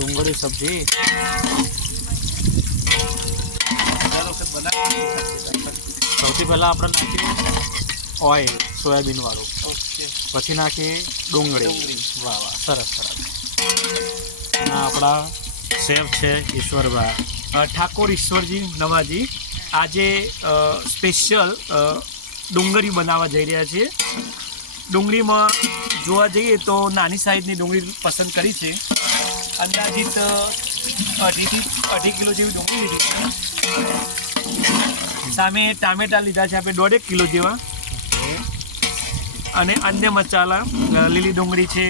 ડુંગળી સબ્જી સૌથી પહેલાં આપણે નાખીએ ઓઇલ સોયાબીન વાળું, પછી નાખીએ ડુંગળી. વાહ વાહ, સરસ સરસ. અને આપણા શેફ છે ઈશ્વરભાઈ, ઠાકોર ઈશ્વરજી નવાજી. આજે સ્પેશિયલ ડુંગળી બનાવવા જઈ રહ્યા છીએ. ડુંગળીમાં જોવા જઈએ તો નાની સાઈઝની ડુંગળી પસંદ કરી છે. અંદાજિત 2.5 કિલો જેવી ડુંગળી લીધી છે. સામે ટામેટા લીધા છે આપણે 1.5 કિલો જેવા. અને અન્ય મસાલા લીલી ડુંગળી છે,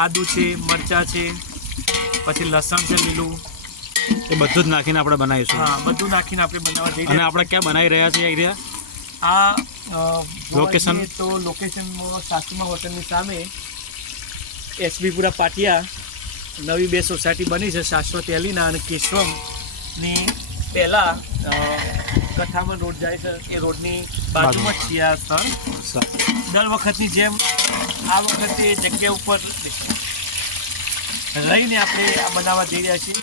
આદુ છે, મરચાં છે, પછી લસણ છે લીલું. એ બધું જ નાખીને આપણે બનાવીશું. હા, બધું નાખીને આપણે બનાવવા જઈએ. અને આપણે ક્યાં બનાવી રહ્યા છીએ એરિયા? આ લોકેશન તો લોકેશનમાં સાસુમા હોટલની સામે એસબીપુરા પાટિયા નવી 2 સોસાયટી બની છે, શાશ્વત એલિના અને કેશવમની પહેલાં કથામણ રોડ જાય છે એ રોડની બાજુમાં જ છીએ આ સ્થળ. દર વખતની જેમ આ વખતે જગ્યા ઉપર રહીને આપણે આ બનાવવા જઈ રહ્યા છીએ.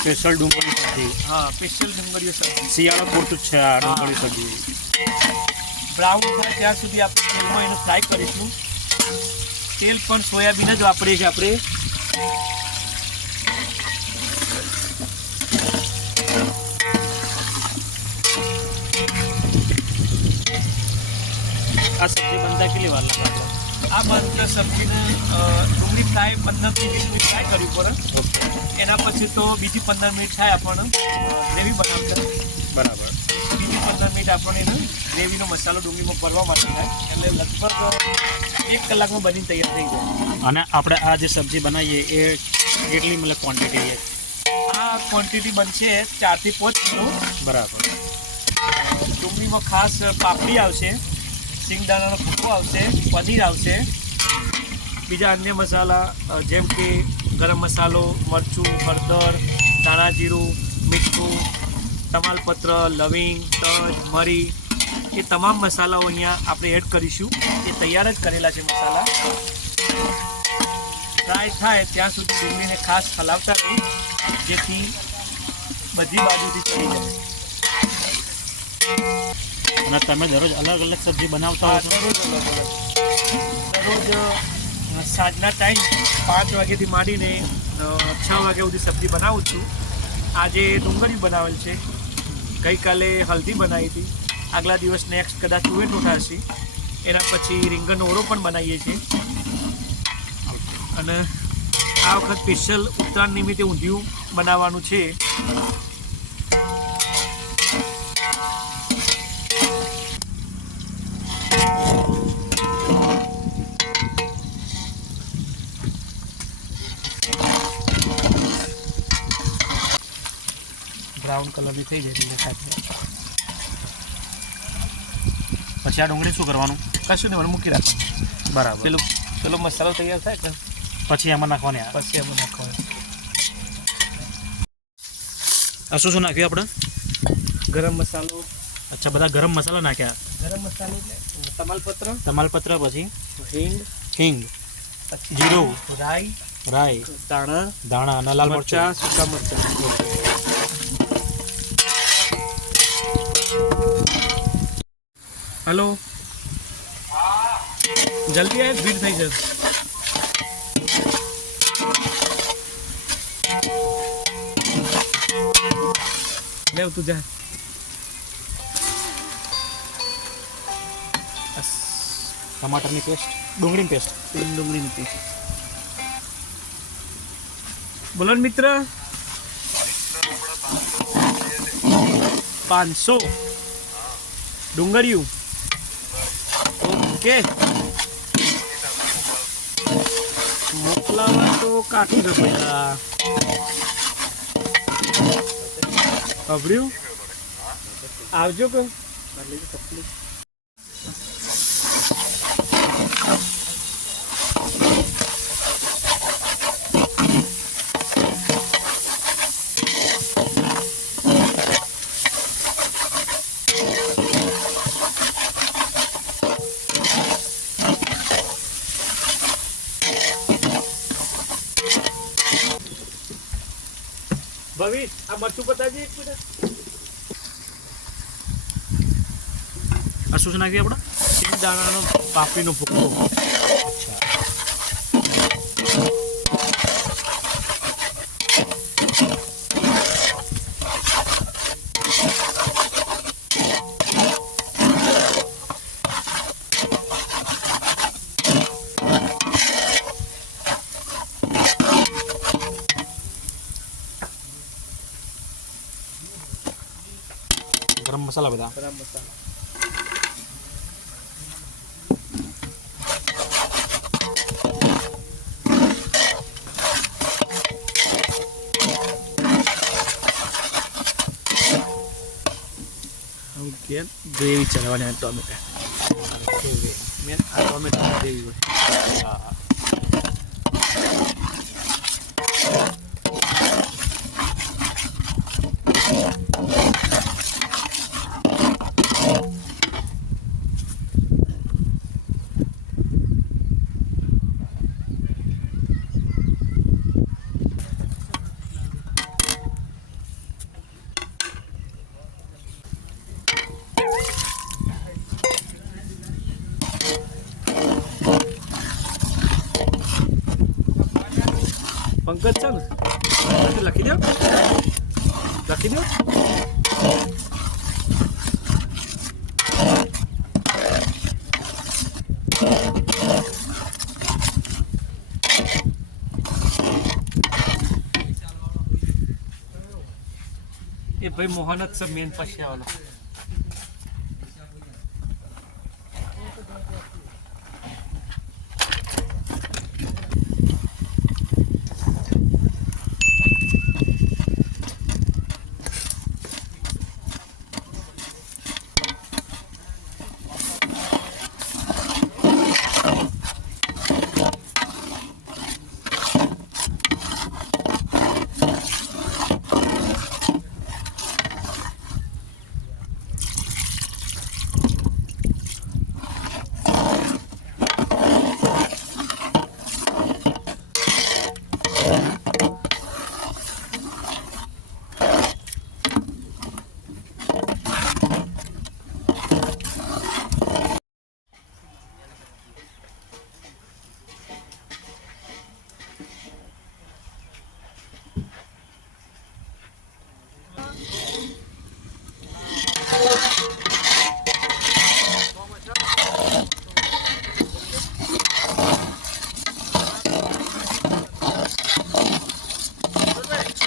સ્પેશિયલ ડુંગળી સબ્જી. હા, સ્પેશિયલ ડુંગળીઓ સબ્જી. શિયાળો પૂરતું જ છે આ ડુંગળી સબ્જી. બ્રાઉન થાય ત્યાં સુધી આપણે તેલમાં એનું ફ્રાય કરીશું. તેલ પણ સોયાબીન જ વાપરીએ છીએ આપણે. આ સબ્જી બનતા કેટલી વાર લાગે આપણે? આ માત્ર સબ્જીને ડુંગળી ફ્રાય 15 થી 20 મિનિટ ફ્રાય કરવી પડે. એના પછી તો બીજી 15 મિનિટ થાય આપણને ગ્રેવી બનાવતા. બરાબર. બીજી 15 મિનિટ આપણને એને ગ્રેવીનો મસાલો ડુંગળીમાં ભરવા માટે થાય. એટલે લગભગ 1 કલાકમાં બનીને તૈયાર થઈ જાય. અને આપણે આ જે સબ્જી બનાવીએ એ કેટલી મતલબ ક્વોન્ટિટી છે? આ ક્વોન્ટિટી બનશે 4 થી 5 કિલો. બરાબર. ડુંગળીમાં ખાસ પાપડી આવશે, સિંગદાણાનો ભૂકો આવશે, પનીર આવશે, બીજા અન્ય મસાલા જેમ કે ગરમ મસાલો, મરચું, હળદર, ધાણા જીરું, મીઠું, તમાલપત્ર, લવિંગ, તજ, મરી, એ તમામ મસાલાઓ અહીંયા આપણે એડ કરીશું. એ તૈયાર જ કરેલા છે મસાલા. ફ્રાય થાય ત્યાં સુધી ડુંગળીને ખાસ હલાવતા રહું જેથી બધી બાજુથી ચડી જાય. અને તમે દરરોજ અલગ અલગ સબ્જી બનાવતા હો છો? દરરોજ સાંજના ટાઈમ 5 વાગ્યાથી માંડીને 6 વાગ્યા સુધી સબ્જી બનાવું છું. આજે ડુંગળી બનાવેલ છે, ગઈકાલે હલ્દી બનાવી હતી, આગલા દિવસ નેક્સ્ટ કદાચ તુવેર ટોઠા હશે, એના પછી રીંગણનો ઓળો પણ બનાવીએ છીએ. અને આ વખત સ્પેશિયલ ઉત્તરાયણ નિમિત્તે ઊંધિયું બનાવવાનું છે. બ્રાઉન કલરની થઈ જાય એટલે ખાઈ. પછી આ ડુંગળી શું કરવાનું? કશું નહીં, મૂકી રાખવાનું. બરાબર. પેલો મસાલો તૈયાર થાય ને પછી એમાં નાખવાની. પછી એમાં નાખવાનું. આ શું શું નાખ્યું આપણે? ગરમ મસાલો. અચ્છા, બધા ગરમ મસાલા નાખ્યા. ગરમ મસાલો એટલે તમાલપત્ર, તમાલપત્ર, પછી હિંગ, પછી જીરું, રાઈ, ધાણા અને લાલ મરચાં, સૂકા મરચાં. હેલો, જલ્દી આવે, ભીડ થઈ જશે. લેવ તું જા. ટમાટરની પેસ્ટ, ડુંગળીની પેસ્ટ. ડુંગળીની પેસ્ટ. બોલો ને મિત્ર. 500 ડુંગળીયું. ઓકે, મોકલાવા તો કાઠું છે પહેલા. અભર્યું આવજો કે ભાવિક આ મરચું બતાવજે એક મિનિટ. આ શું નાખીએ આપણે? દાણાનો પાપડીનો ભૂકો. ગરમ મસાલા બધા. ગરમ મસાલા. ગ્રેવી ચલાવવાની ટોમેટો મેન આ ટોમેટો ગ્રેવી હોય. હા. પંકજ છે ને લખી દો લખી દો. એ ભાઈ મોહન જ છે મેન પછી આવેલો.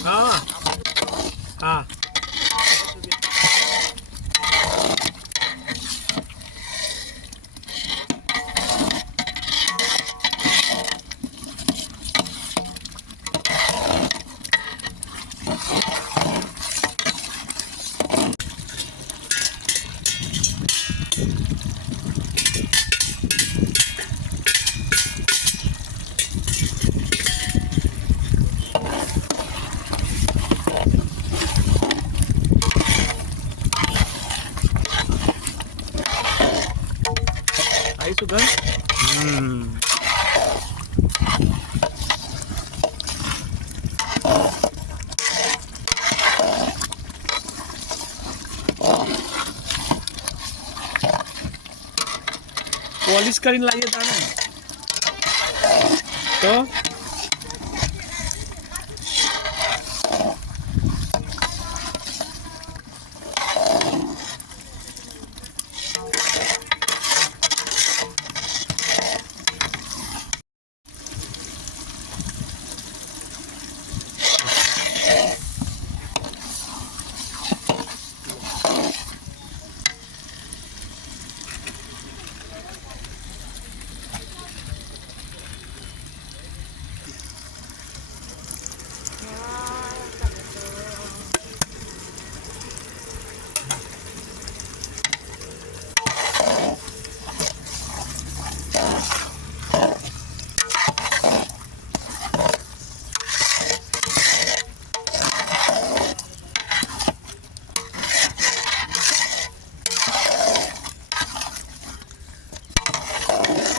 હા હા આવીશું ઘર. પોલિશ કરીને લાવીએ તાને તો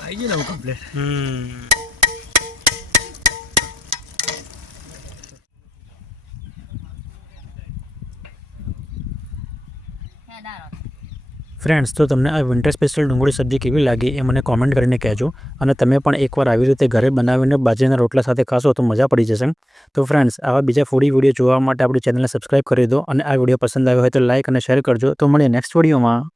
આવી ગયું ને કમ્પ્લીટ. ફ્રેન્ડ્સ, તો તમને આ વિન્ટર સ્પેશિયલ ડુંગળી સબ્જી કેવી લાગી એ મને કોમેન્ટ કરીને કહેજો. અને તમે પણ એકવાર આવી રીતે ઘરે બનાવીને બાજરીના રોટલા સાથે ખાશો તો મજા પડી જશે. તો ફ્રેન્ડ્સ, આવા બીજા ફૂડી વિડીયો જોવા માટે આપણી ચેનલને સબસ્ક્રાઈબ કરી દો અને આ વિડીયો પસંદ આવ્યો હોય તો લાઇક અને શેર કરજો. તો મળીએ નેક્સ્ટ વિડીયોમાં.